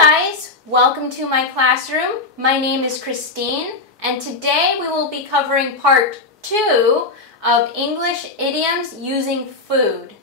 Hi guys, welcome to my classroom. My name is Christine and today we will be covering part 2 of English idioms using food.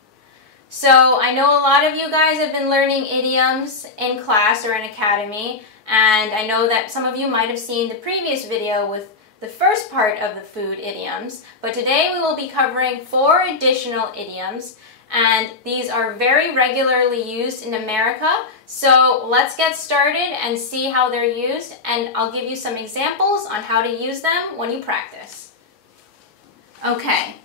So I know a lot of you guys have been learning idioms in class or in academy, and I know that some of you might have seen the previous video with the first part of the food idioms, but today we will be covering 4 additional idioms. And these are very regularly used in America. So let's get started and see how they're used, and I'll give you some examples on how to use them when you practice. Okay,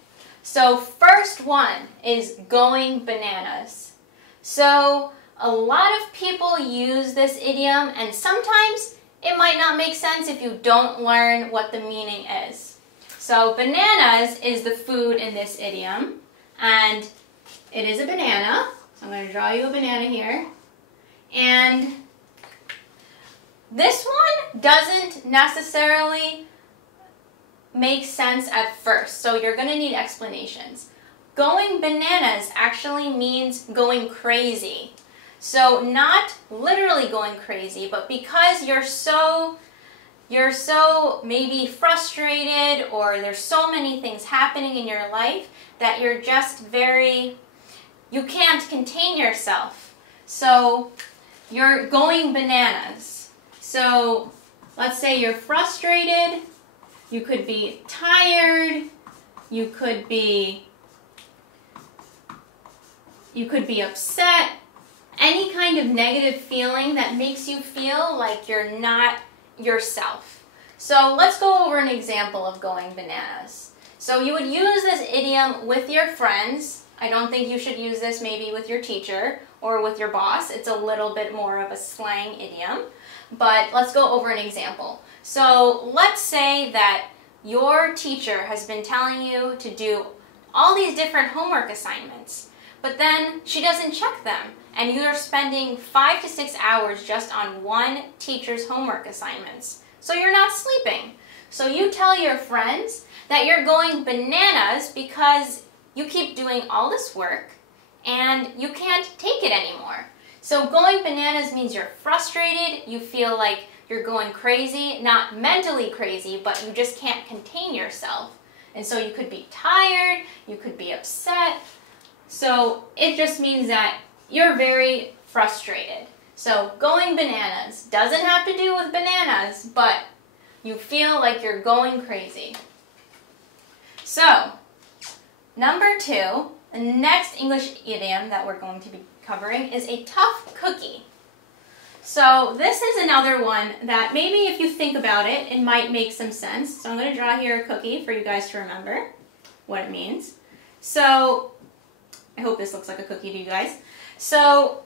so first one is going bananas. So a lot of people use this idiom, and sometimes it might not make sense if you don't learn what the meaning is. So bananas is the food in this idiom, and it is a banana, so I'm going to draw you a banana here. And this one doesn't necessarily make sense at first, so you're going to need explanations. Going bananas actually means going crazy. So not literally going crazy, but because you're so maybe frustrated, or there's so many things happening in your life that you're just you can't contain yourself. So you're going bananas. So let's say you're frustrated, you could be tired, you could be upset, any kind of negative feeling that makes you feel like you're not yourself. So let's go over an example of going bananas. So you would use this idiom with your friends. I don't think you should use this maybe with your teacher or with your boss. It's a little bit more of a slang idiom. But let's go over an example. So let's say that your teacher has been telling you to do all these different homework assignments, but then she doesn't check them, and you're spending 5 to 6 hours just on one teacher's homework assignments. So you're not sleeping. So you tell your friends that you're going bananas because you keep doing all this work and you can't take it anymore. So going bananas means you're frustrated, you feel like you're going crazy, not mentally crazy, but you just can't contain yourself. And so you could be tired, you could be upset. So it just means that you're very frustrated. So going bananas doesn't have to do with bananas, but you feel like you're going crazy. So number 2, the next English idiom that we're going to be covering is a tough cookie. So this is another one that maybe if you think about it, it might make some sense. So I'm going to draw here a cookie for you guys to remember what it means. So I hope this looks like a cookie to you guys. So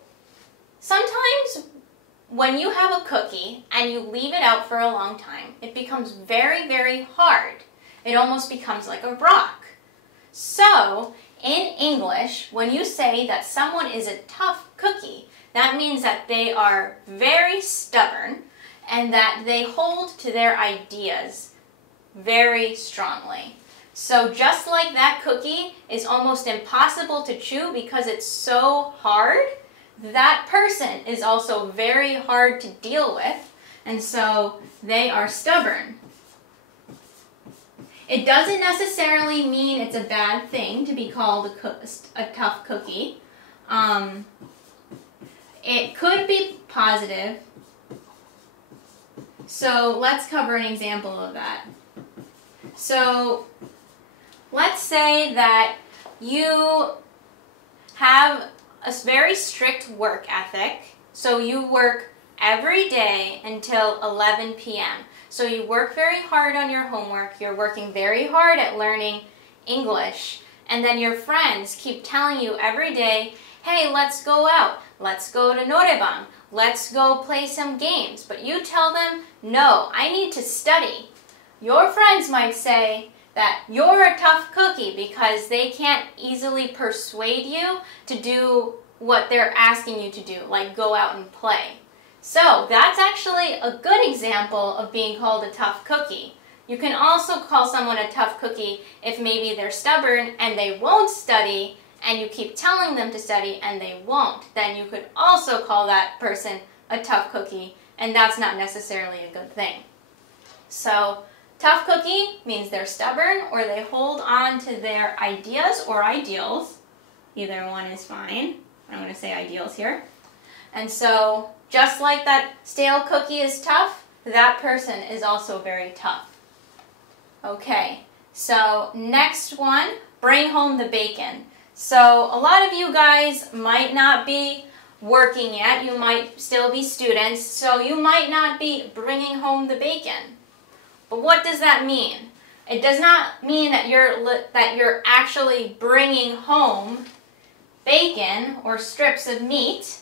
sometimes when you have a cookie and you leave it out for a long time, it becomes very, very hard. It almost becomes like a rock. So in English, when you say that someone is a tough cookie, that means that they are very stubborn and that they hold to their ideas very strongly. So just like that cookie is almost impossible to chew because it's so hard, that person is also very hard to deal with, and so they are stubborn. It doesn't necessarily mean it's a bad thing to be called a tough cookie. It could be positive. So let's cover an example of that. So let's say that you have a very strict work ethic. So you work every day until 11 p.m. So you work very hard on your homework, you're working very hard at learning English, and then your friends keep telling you every day, hey, let's go out, let's go to Norebang, let's go play some games. But you tell them, no, I need to study. Your friends might say that you're a tough cookie because they can't easily persuade you to do what they're asking you to do, like go out and play. So that's actually a good example of being called a tough cookie. You can also call someone a tough cookie if maybe they're stubborn and they won't study and you keep telling them to study and they won't. Then you could also call that person a tough cookie, and that's not necessarily a good thing. So tough cookie means they're stubborn or they hold on to their ideas or ideals. Either one is fine. I'm going to say ideals here. And so just like that stale cookie is tough, that person is also very tough. Okay, so next one, bring home the bacon. So a lot of you guys might not be working yet. You might still be students, so you might not be bringing home the bacon. But what does that mean? It does not mean that you're actually bringing home bacon or strips of meat,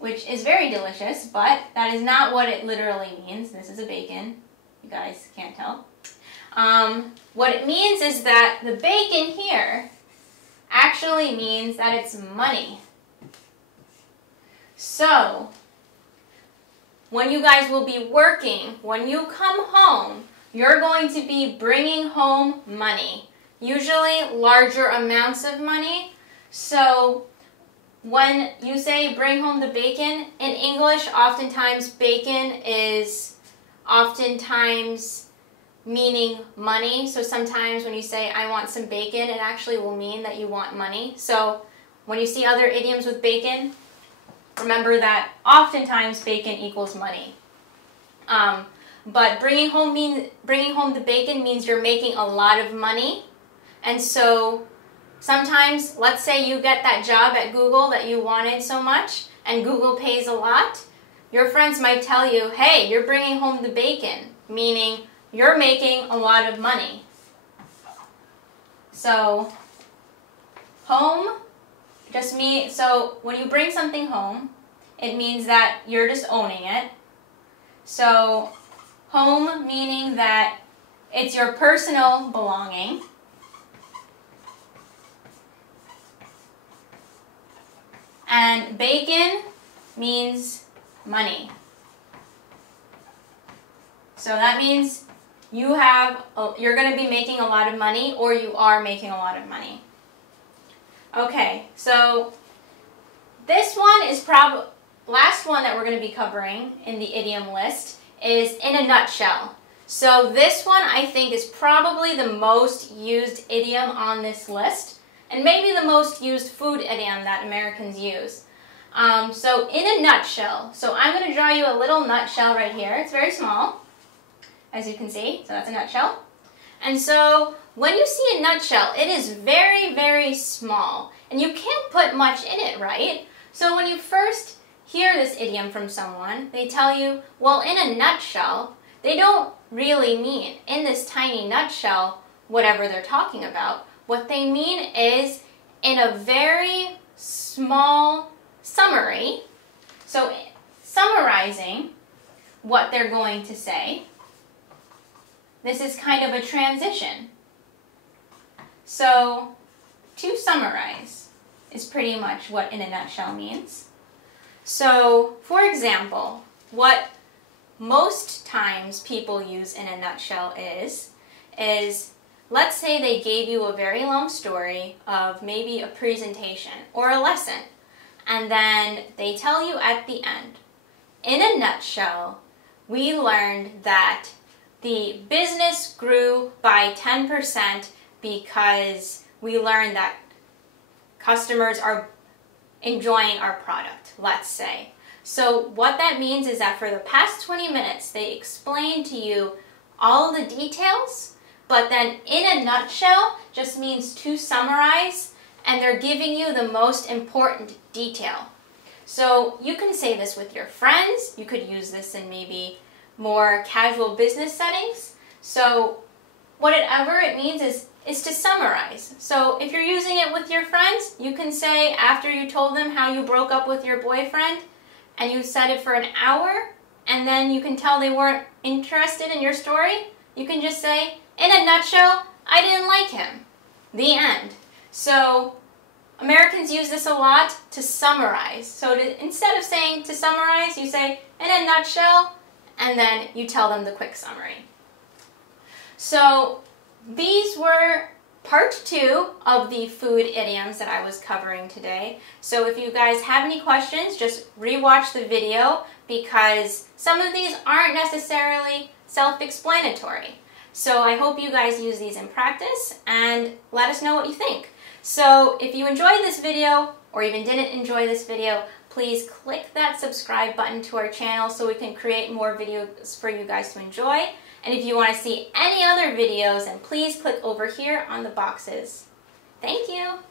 which is very delicious, but that is not what it literally means. This is a bacon. You guys can't tell. What it means is that the bacon here actually means that it's money. So, when you guys will be working, when you come home, you're going to be bringing home money. Usually larger amounts of money. So, when you say bring home the bacon, in English, oftentimes bacon is oftentimes meaning money. So sometimes when you say I want some bacon, it actually will mean that you want money. So when you see other idioms with bacon, remember that oftentimes bacon equals money. But bringing home the bacon means you're making a lot of money. And so sometimes, let's say you get that job at Google that you wanted so much, and Google pays a lot. Your friends might tell you, hey, you're bringing home the bacon, meaning you're making a lot of money. So, home just means, so when you bring something home, it means that you're just owning it. So, home meaning that it's your personal belonging. And bacon means money. So that means you're going to be making a lot of money, or you are making a lot of money. Okay, so this one is last one that we're going to be covering in the idiom list is in a nutshell. So this one I think is probably the most used idiom on this list, and maybe the most used food idiom that Americans use. So in a nutshell, so I'm going to draw you a little nutshell right here. It's very small, as you can see, so that's a nutshell. And so when you see a nutshell, it is very, very small, and you can't put much in it, right? So when you first hear this idiom from someone, they tell you, well, in a nutshell, they don't really mean in this tiny nutshell whatever they're talking about. What they mean is in a very small summary, so summarizing what they're going to say. This is kind of a transition. So to summarize is pretty much what in a nutshell means. So for example, what most times people use in a nutshell is let's say they gave you a very long story of maybe a presentation or a lesson, and then they tell you at the end, in a nutshell, we learned that the business grew by 10% because we learned that customers are enjoying our product, let's say. So what that means is that for the past 20 minutes, they explained to you all the details, but then in a nutshell just means to summarize, and they're giving you the most important detail. So you can say this with your friends. You could use this in maybe more casual business settings. So whatever it means is to summarize. So if you're using it with your friends, you can say after you told them how you broke up with your boyfriend and you said it for an hour, and then you can tell they weren't interested in your story, you can just say, in a nutshell, I didn't like him. The end. So Americans use this a lot to summarize. So instead of saying to summarize, you say in a nutshell, and then you tell them the quick summary. So these were part 2 of the food idioms that I was covering today. So if you guys have any questions, just rewatch the video because some of these aren't necessarily self-explanatory. So I hope you guys use these in practice and let us know what you think. So if you enjoyed this video or even didn't enjoy this video, please click that subscribe button to our channel so we can create more videos for you guys to enjoy. And if you want to see any other videos, then please click over here on the boxes. Thank you!